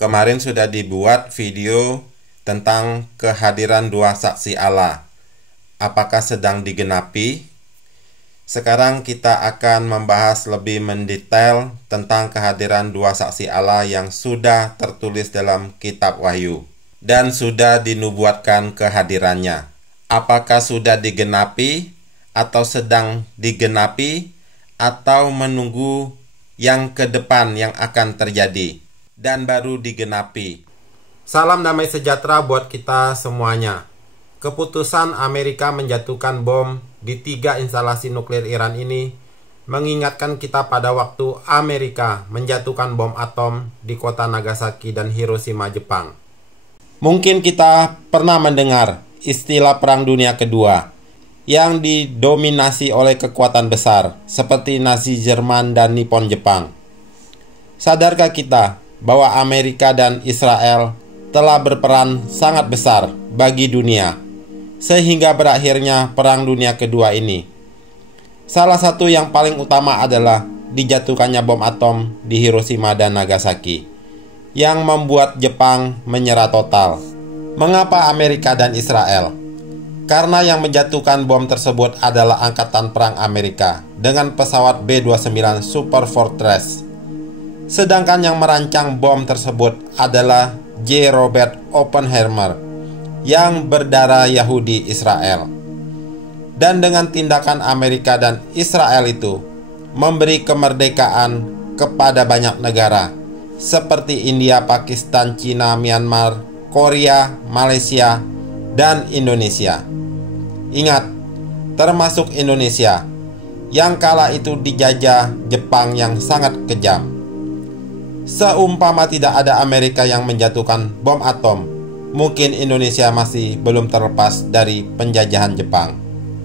Kemarin sudah dibuat video tentang kehadiran dua saksi Allah. Apakah sedang digenapi? Sekarang kita akan membahas lebih mendetail tentang kehadiran dua saksi Allah yang sudah tertulis dalam kitab Wahyu dan sudah dinubuatkan kehadirannya. Apakah sudah digenapi atau sedang digenapi atau menunggu yang ke depan yang akan terjadi dan baru digenapi? Salam damai sejahtera buat kita semuanya. Keputusan Amerika menjatuhkan bom di 3 instalasi nuklir Iran ini mengingatkan kita pada waktu Amerika menjatuhkan bom atom di kota Nagasaki dan Hiroshima, Jepang. Mungkin kita pernah mendengar istilah Perang Dunia Kedua yang didominasi oleh kekuatan besar seperti Nazi Jerman dan Nippon Jepang. Sadarkah kita bahwa Amerika dan Israel telah berperan sangat besar bagi dunia sehingga berakhirnya Perang Dunia Kedua ini? Salah satu yang paling utama adalah dijatuhkannya bom atom di Hiroshima dan Nagasaki yang membuat Jepang menyerah total. Mengapa Amerika dan Israel? Karena yang menjatuhkan bom tersebut adalah Angkatan Perang Amerika dengan pesawat B-29 Super Fortress. Sedangkan yang merancang bom tersebut adalah J. Robert Oppenheimer yang berdarah Yahudi Israel. Dan dengan tindakan Amerika dan Israel itu memberi kemerdekaan kepada banyak negara seperti India, Pakistan, Cina, Myanmar, Korea, Malaysia, dan Indonesia. Ingat, termasuk Indonesia yang kala itu dijajah Jepang yang sangat kejam. Seumpama tidak ada Amerika yang menjatuhkan bom atom, mungkin Indonesia masih belum terlepas dari penjajahan Jepang.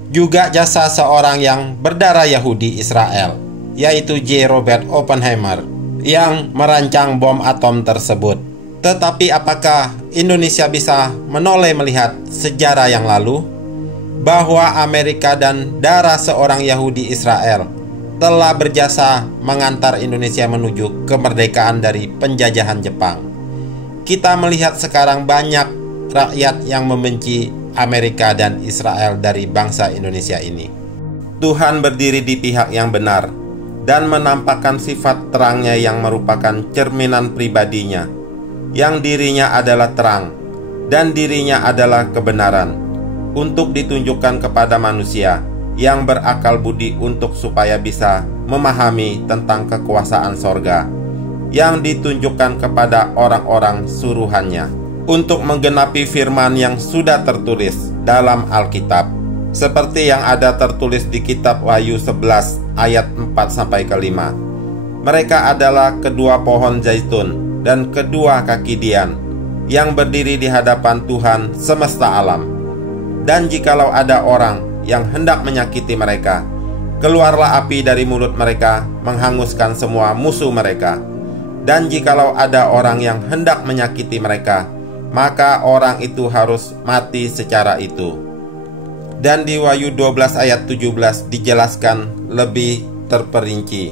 Juga jasa seorang yang berdarah Yahudi Israel, yaitu J. Robert Oppenheimer, yang merancang bom atom tersebut. Tetapi apakah Indonesia bisa menoleh melihat sejarah yang lalu bahwa Amerika dan darah seorang Yahudi Israel telah berjasa mengantar Indonesia menuju kemerdekaan dari penjajahan Jepang? Kita melihat sekarang banyak rakyat yang membenci Amerika dan Israel dari bangsa Indonesia ini. Tuhan berdiri di pihak yang benar dan menampakkan sifat terangnya yang merupakan cerminan pribadinya, yang dirinya adalah terang dan dirinya adalah kebenaran, untuk ditunjukkan kepada manusia yang berakal budi untuk supaya bisa memahami tentang kekuasaan sorga yang ditunjukkan kepada orang-orang suruhannya, untuk menggenapi firman yang sudah tertulis dalam Alkitab, seperti yang ada tertulis di kitab Wahyu 11 ayat 4-5. Mereka adalah kedua pohon zaitun dan kedua kaki dian yang berdiri di hadapan Tuhan semesta alam. Dan jikalau ada orang yang hendak menyakiti mereka, keluarlah api dari mulut mereka menghanguskan semua musuh mereka. Dan jikalau ada orang yang hendak menyakiti mereka, maka orang itu harus mati secara itu. Dan di Wahyu 12 ayat 17 dijelaskan lebih terperinci.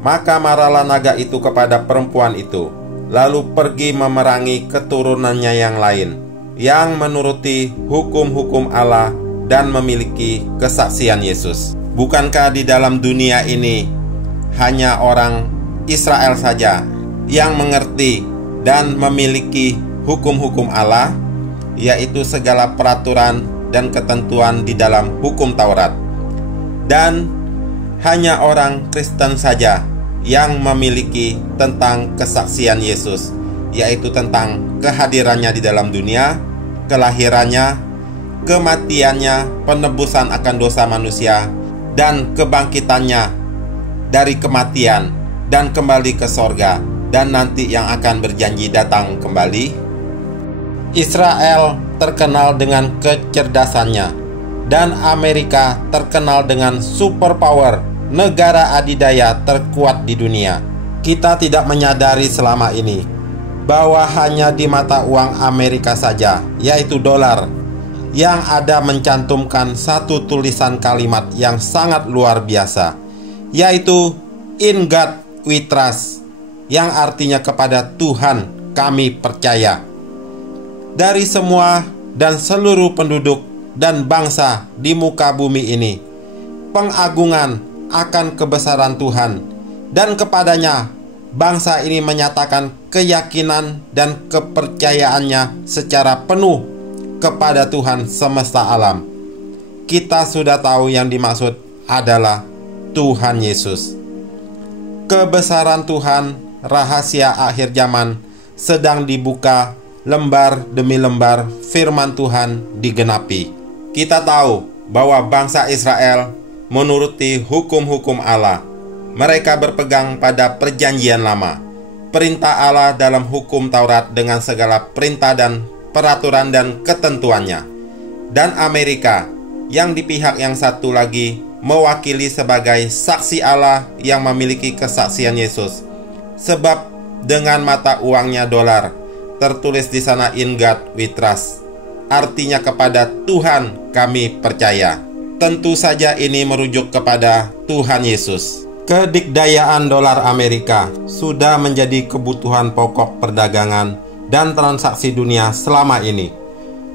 Maka marahlah naga itu kepada perempuan itu, lalu pergi memerangi keturunannya yang lain, yang menuruti hukum-hukum Allah dan memiliki kesaksian Yesus. Bukankah di dalam dunia ini hanya orang Israel saja yang mengerti dan memiliki hukum-hukum Allah, yaitu segala peraturan dan ketentuan di dalam hukum Taurat? Dan hanya orang Kristen saja yang memiliki tentang kesaksian Yesus, yaitu tentang kehadirannya di dalam dunia, kelahirannya, kematiannya, penebusan akan dosa manusia, dan kebangkitannya dari kematian dan kembali ke sorga, dan nanti yang akan berjanji datang kembali. Israel terkenal dengan kecerdasannya, dan Amerika terkenal dengan superpower, negara adidaya terkuat di dunia. Kita tidak menyadari selama ini bahwa hanya di mata uang Amerika saja, yaitu dolar, yang ada mencantumkan satu tulisan kalimat yang sangat luar biasa, yaitu In God We Trust, yang artinya kepada Tuhan kami percaya. Dari semua dan seluruh penduduk dan bangsa di muka bumi ini, pengagungan akan kebesaran Tuhan, dan kepadanya bangsa ini menyatakan keyakinan dan kepercayaannya secara penuh kepada Tuhan semesta alam. Kita sudah tahu yang dimaksud adalah Tuhan Yesus. Kebesaran Tuhan, rahasia akhir zaman, sedang dibuka lembar demi lembar. Firman Tuhan digenapi. Kita tahu bahwa bangsa Israel menuruti hukum-hukum Allah. Mereka berpegang pada perjanjian lama, perintah Allah dalam hukum Taurat dengan segala perintah dan peraturan dan ketentuannya. Dan Amerika yang di pihak yang satu lagi mewakili sebagai saksi Allah yang memiliki kesaksian Yesus. Sebab dengan mata uangnya dolar, tertulis di sana "In God we trust", artinya kepada Tuhan kami percaya. Tentu saja ini merujuk kepada Tuhan Yesus. Kedikdayaan dolar Amerika sudah menjadi kebutuhan pokok perdagangan dan transaksi dunia selama ini,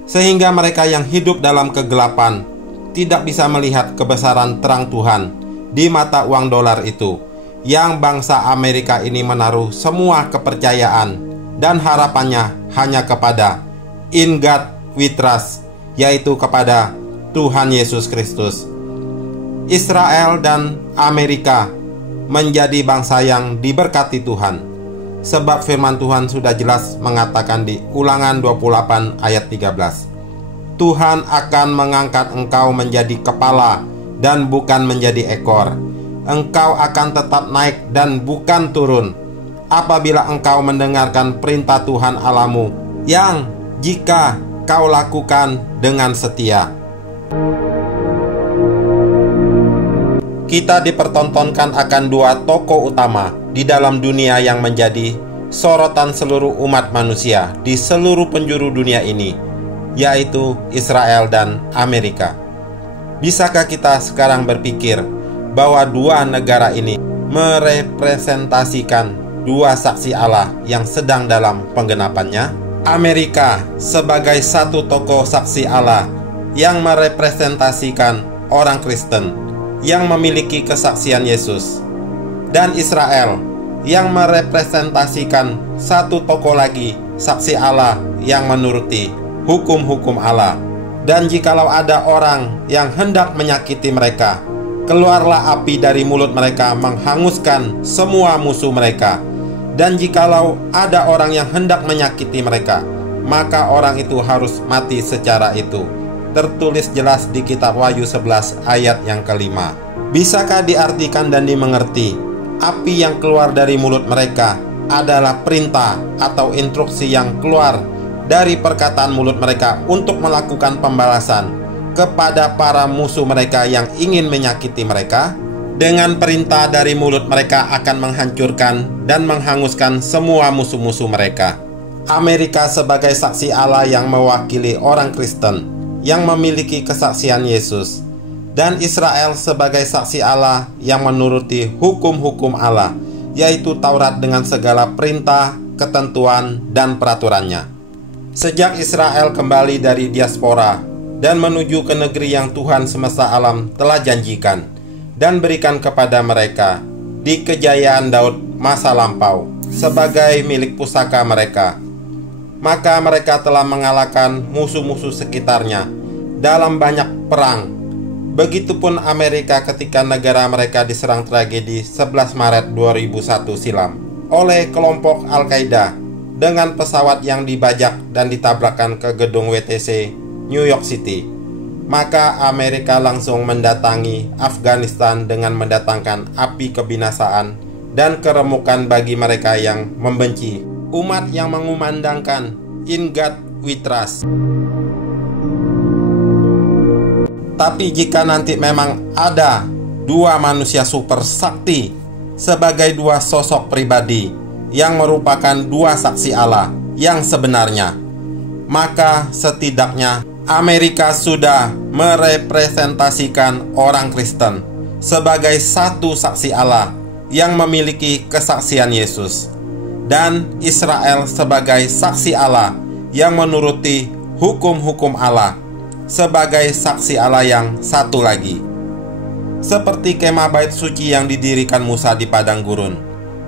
sehingga mereka yang hidup dalam kegelapan tidak bisa melihat kebesaran terang Tuhan di mata uang dolar itu, yang bangsa Amerika ini menaruh semua kepercayaan dan harapannya hanya kepada "In God we trust", yaitu kepada Tuhan Yesus Kristus. Israel dan Amerika menjadi bangsa yang diberkati Tuhan, sebab firman Tuhan sudah jelas mengatakan di Ulangan 28 ayat 13, Tuhan akan mengangkat engkau menjadi kepala dan bukan menjadi ekor. Engkau akan tetap naik dan bukan turun, apabila engkau mendengarkan perintah Tuhan Allahmu, yang jika kau lakukan dengan setia. Kita dipertontonkan akan dua tokoh utama di dalam dunia yang menjadi sorotan seluruh umat manusia di seluruh penjuru dunia ini, yaitu Israel dan Amerika. Bisakah kita sekarang berpikir bahwa dua negara ini merepresentasikan dua saksi Allah yang sedang dalam penggenapannya? Amerika sebagai satu tokoh saksi Allah yang merepresentasikan orang Kristen yang memiliki kesaksian Yesus, dan Israel yang merepresentasikan satu tokoh lagi saksi Allah yang menuruti hukum-hukum Allah. Dan jikalau ada orang yang hendak menyakiti mereka, keluarlah api dari mulut mereka menghanguskan semua musuh mereka. Dan jikalau ada orang yang hendak menyakiti mereka, maka orang itu harus mati secara itu. Tertulis jelas di kitab Wahyu 11 ayat yang kelima. Bisakah diartikan dan dimengerti, api yang keluar dari mulut mereka adalah perintah atau instruksi yang keluar dari perkataan mulut mereka untuk melakukan pembalasan kepada para musuh mereka yang ingin menyakiti mereka? Dengan perintah dari mulut mereka akan menghancurkan dan menghanguskan semua musuh-musuh mereka. Amerika sebagai saksi Allah yang mewakili orang Kristen yang memiliki kesaksian Yesus, dan Israel sebagai saksi Allah yang menuruti hukum-hukum Allah, yaitu Taurat dengan segala perintah, ketentuan, dan peraturannya. Sejak Israel kembali dari diaspora dan menuju ke negeri yang Tuhan semesta alam telah janjikan dan berikan kepada mereka di kejayaan Daud masa lampau sebagai milik pusaka mereka, maka mereka telah mengalahkan musuh-musuh sekitarnya dalam banyak perang. Begitupun Amerika ketika negara mereka diserang tragedi 11 Maret 2001 silam oleh kelompok Al-Qaeda dengan pesawat yang dibajak dan ditabrakkan ke gedung WTC New York City. Maka Amerika langsung mendatangi Afghanistan dengan mendatangkan api kebinasaan dan keremukan bagi mereka yang membenci umat yang mengumandangkan "In God we trust". Tapi jika nanti memang ada dua manusia super sakti sebagai dua sosok pribadi yang merupakan dua saksi Allah yang sebenarnya, maka setidaknya Amerika sudah merepresentasikan orang Kristen sebagai satu saksi Allah yang memiliki kesaksian Yesus. dan Israel sebagai saksi Allah yang menuruti hukum-hukum Allah, sebagai saksi Allah yang satu lagi. Seperti kemah bait suci yang didirikan Musa di padang gurun,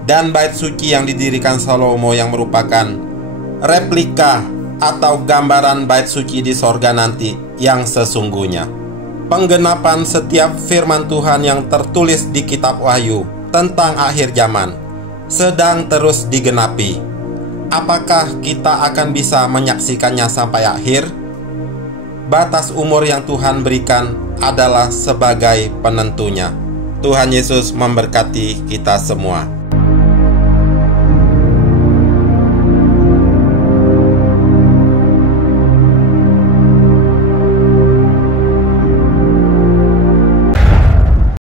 dan bait suci yang didirikan Salomo yang merupakan replika atau gambaran bait suci di sorga nanti yang sesungguhnya. Penggenapan setiap firman Tuhan yang tertulis di kitab Wahyu tentang akhir zaman sedang terus digenapi. Apakah kita akan bisa menyaksikannya sampai akhir? Batas umur yang Tuhan berikan adalah sebagai penentunya. Tuhan Yesus memberkati kita semua.